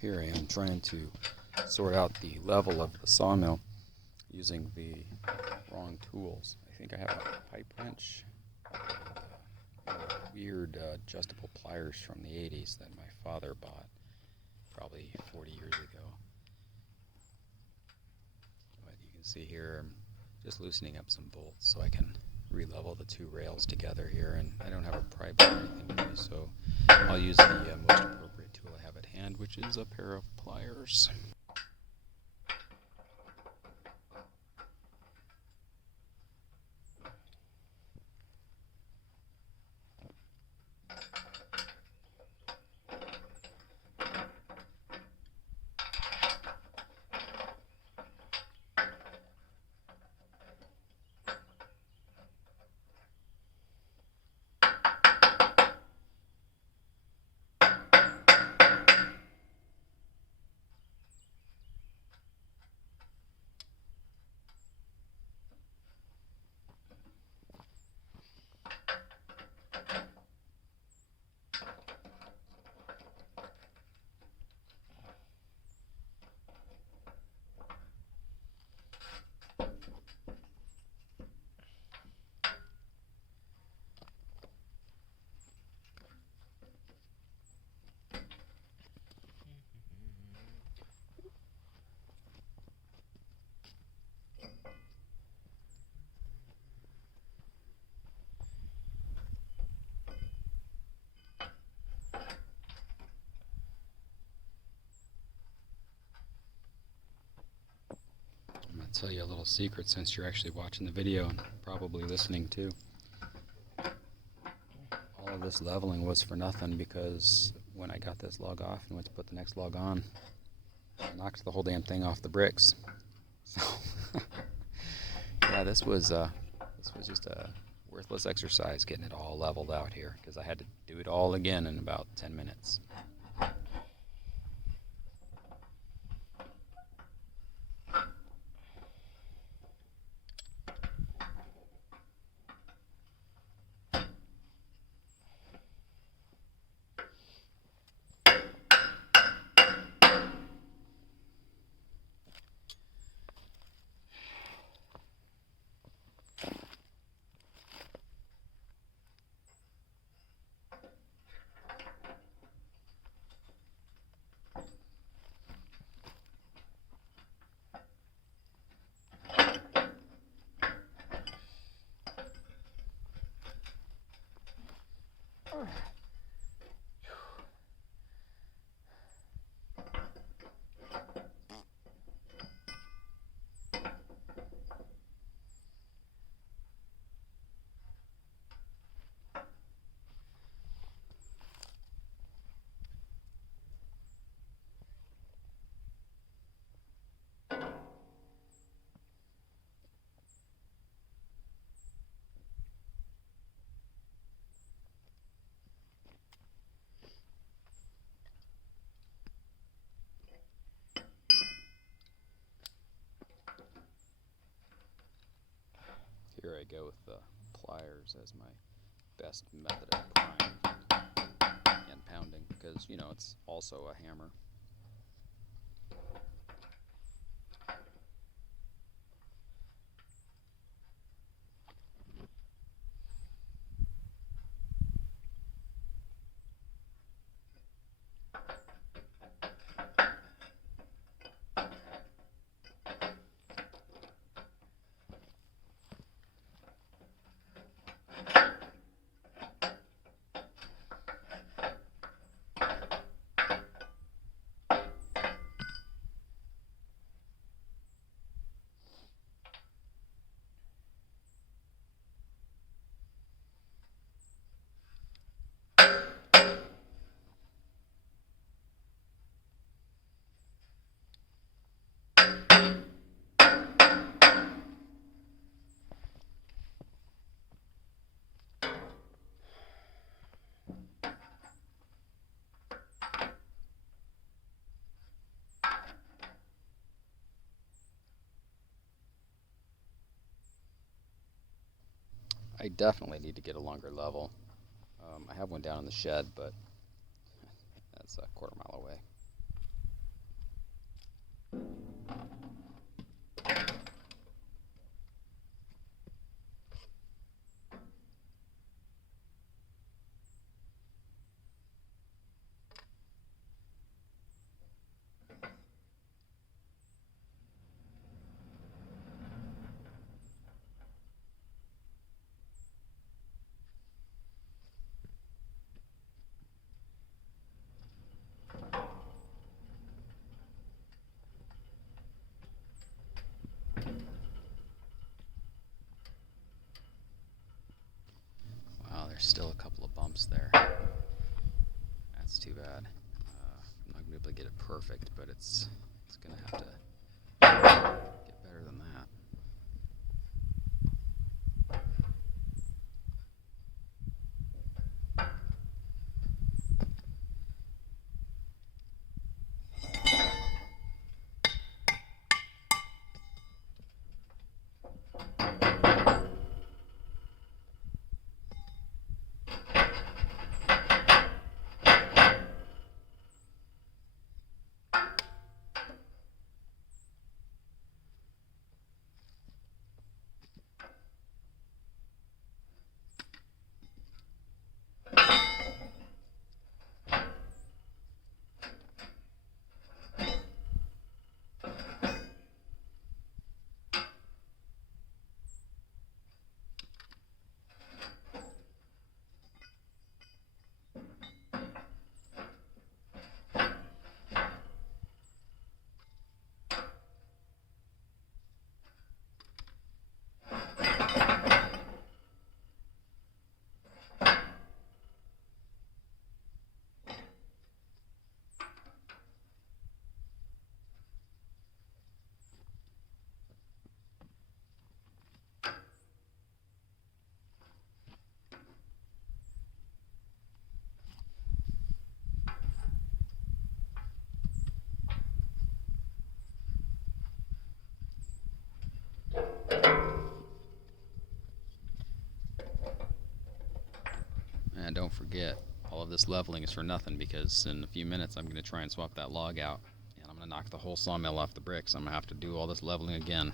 Here I am trying to sort out the level of the sawmill using the wrong tools. I think I have a pipe wrench, weird adjustable pliers from the 80s that my father bought probably 40 years ago. But you can see here I'm just loosening up some bolts so I can re-level the two rails together here, and I don't have a pry bar or anything with me, so I'll use the most appropriate tool I have at hand, which is a pair of pliers. I'm going to tell you a little secret since you're actually watching the video and probably listening too. All of this leveling was for nothing because when I got this log off and went to put the next log on, I knocked the whole damn thing off the bricks. So, yeah, this was just a worthless exercise getting it all leveled out here because I had to do it all again in about 10 minutes. Here I go with the pliers as my best method of prying and pounding because, you know, it's also a hammer. I definitely need to get a longer level. I have one down in the shed, but that's a quarter mile away. Wow, there's still a couple of bumps there. That's too bad. I'm not gonna be able to get it perfect, but it's gonna have to get better than that. And don't forget, all of this leveling is for nothing, because in a few minutes I'm going to try and swap that log out, and I'm going to knock the whole sawmill off the bricks. I'm going to have to do all this leveling again.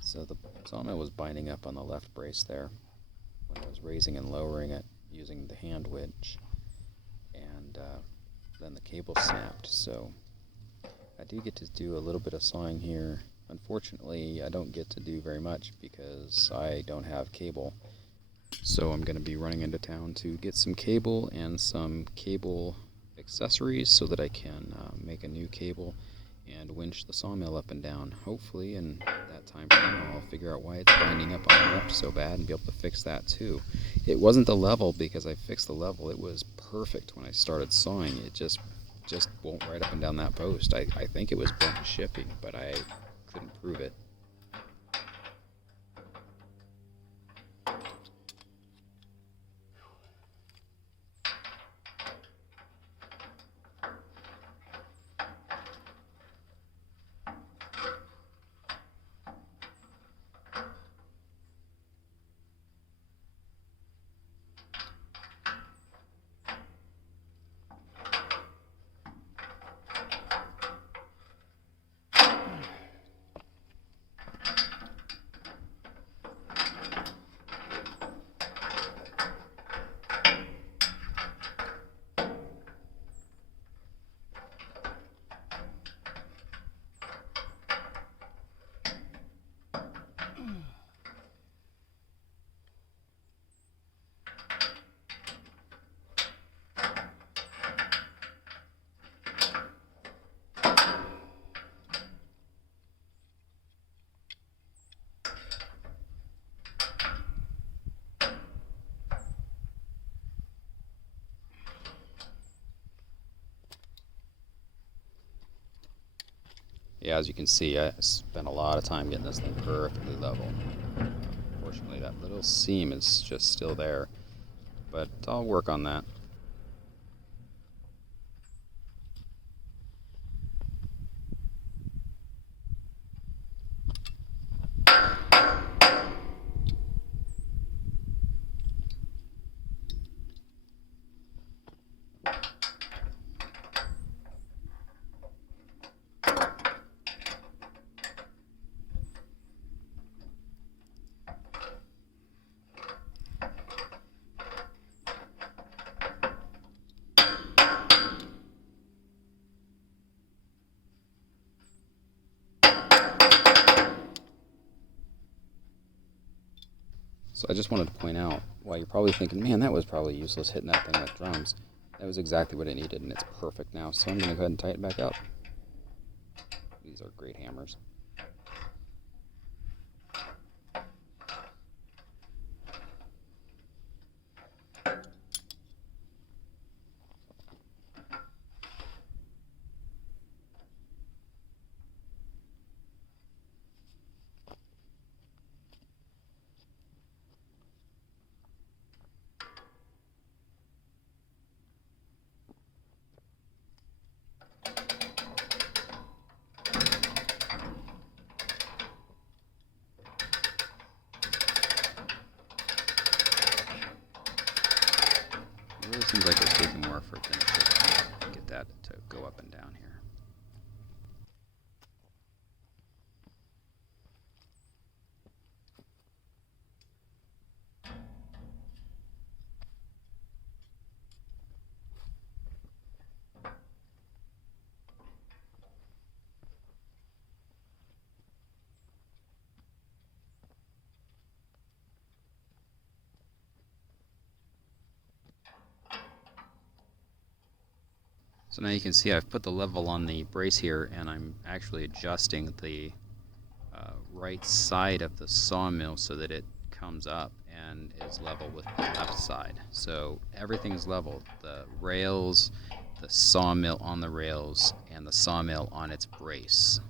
So the sawmill was binding up on the left brace there when I was raising and lowering it using the hand winch, and then the cable snapped. So I do get to do a little bit of sawing here. Unfortunately, I don't get to do very much because I don't have cable. So I'm going to be running into town to get some cable and some cable accessories so that I can make a new cable and winch the sawmill up and down. Hopefully in that time frame I'll figure out why it's binding up on the left so bad and be able to fix that too. It wasn't the level, because I fixed the level. It was perfect when I started sawing. It just won't right up and down that post. I think it was bent shipping, but I couldn't prove it. Yeah, as you can see, I spent a lot of time getting this thing perfectly level. Unfortunately, that little seam is just still there, but I'll work on that. So I just wanted to point out why you're probably thinking, man, that was probably useless hitting that thing with drums. That was exactly what it needed, and it's perfect now. So I'm going to go ahead and tighten it back up. These are great hammers. It really seems like it's taking more effort than it should to get that to go up and down here. So now you can see I've put the level on the brace here, and I'm actually adjusting the right side of the sawmill so that it comes up and is level with the left side. So everything's level. The rails, the sawmill on the rails, and the sawmill on its brace.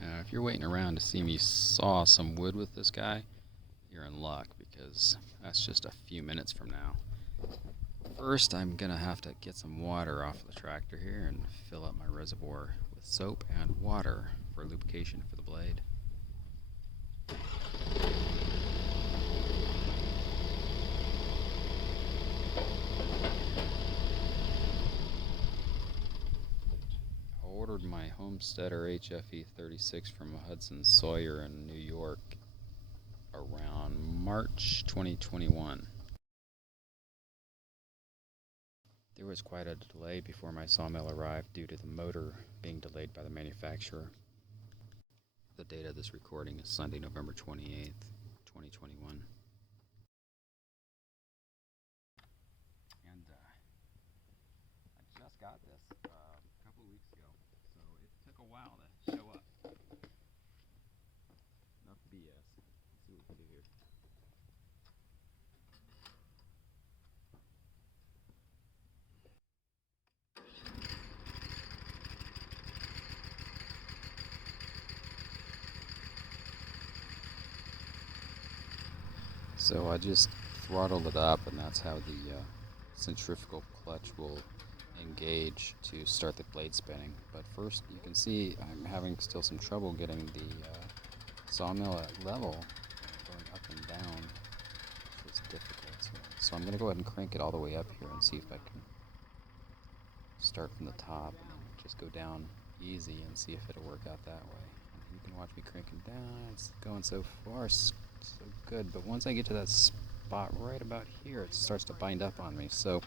Now, if you're waiting around to see me saw some wood with this guy, you're in luck, because that's just a few minutes from now. First, I'm gonna have to get some water off the tractor here and fill up my reservoir with soap and water for lubrication for the blade. I ordered my Homesteader HFE-36 from Hud-Son Sawyer in New York around March 2021. There was quite a delay before my sawmill arrived due to the motor being delayed by the manufacturer. The date of this recording is Sunday, November 28th, 2021. And I just got this a couple of weeks ago, so it took a while to show up. Enough BS. Let's see what we can do here. So I just throttled it up, and that's how the centrifugal clutch will engage to start the blade spinning. But first, you can see I'm having still some trouble getting the sawmill at level, going up and down. It's difficult. So I'm going to go ahead and crank it all the way up here and see if I can start from the top and just go down easy and see if it'll work out that way. You can watch me cranking down. It's going so far so good, but once I get to that spot right about here, it starts to bind up on me. So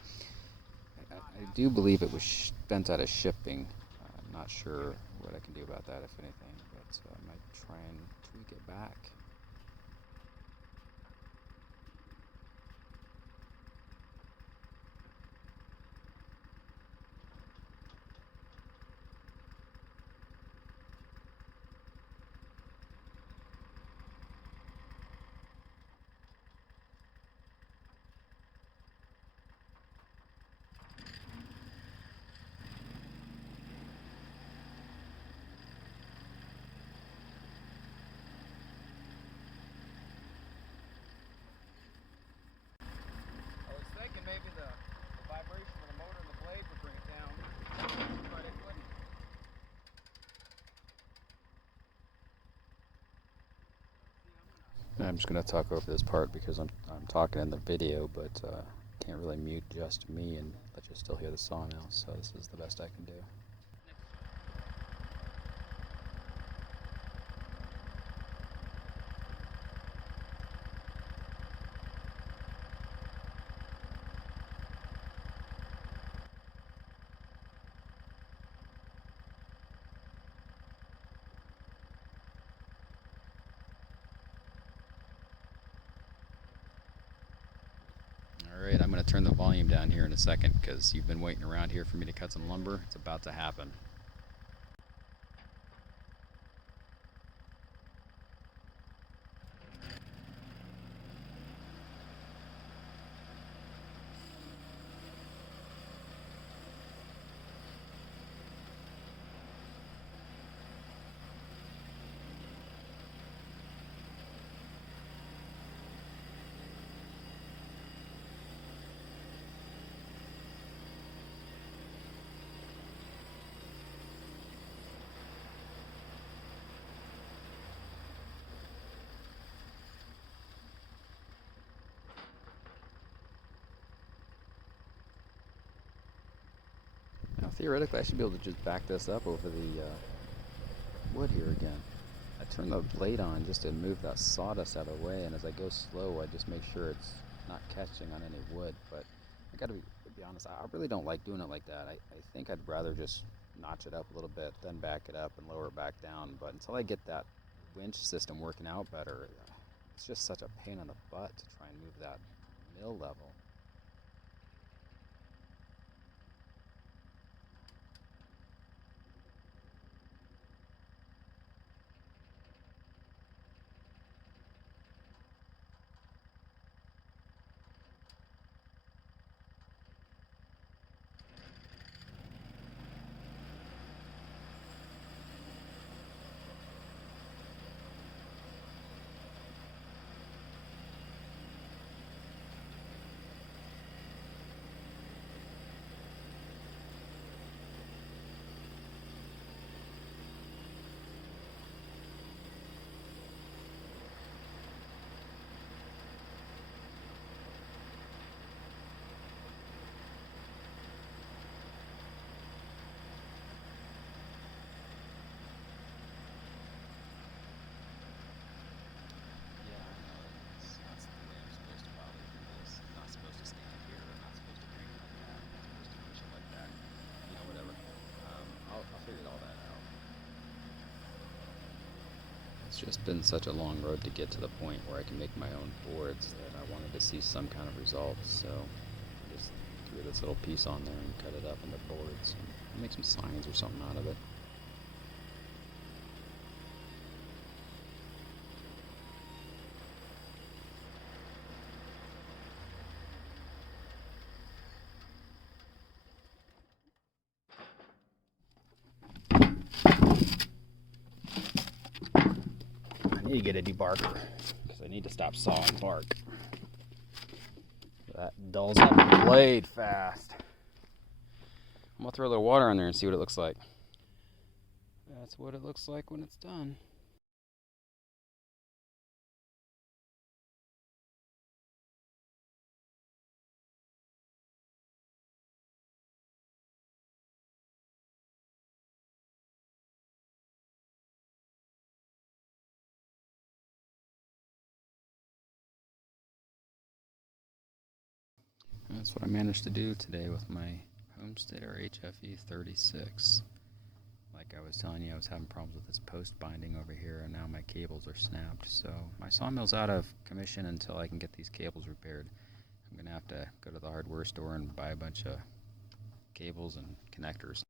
I do believe it was bent out of shipping. I'm not sure what I can do about that, if anything, but I might try and tweak it back. Maybe the vibration of the motor and the blade would bring it down, but it wouldn't. I'm just going to talk over this part because I'm talking in the video, but can't really mute just me but you still hear the sawmill, so this is the best I can do. Alright, I'm going to turn the volume down here in a second because you've been waiting around here for me to cut some lumber. It's about to happen. Now theoretically I should be able to just back this up over the wood here again. I turn the blade on just to move that sawdust out of the way, and as I go slow I just make sure it's not catching on any wood. But I gotta be honest, I really don't like doing it like that. I think I'd rather just notch it up a little bit, then back it up and lower it back down. But until I get that winch system working out better, it's just such a pain in the butt to try and move that mill level. It's just been such a long road to get to the point where I can make my own boards that I wanted to see some kind of results. So I just threw this little piece on there and cut it up into boards and make some signs or something out of it. I need to get a debarker because I need to stop sawing bark. That dulls up the blade fast. I'm gonna throw a little water on there and see what it looks like. That's what it looks like when it's done. That's what I managed to do today with my Homesteader HFE-36. Like I was telling you, I was having problems with this post binding over here, and now my cables are snapped. So my sawmill's out of commission until I can get these cables repaired. I'm going to have to go to the hardware store and buy a bunch of cables and connectors.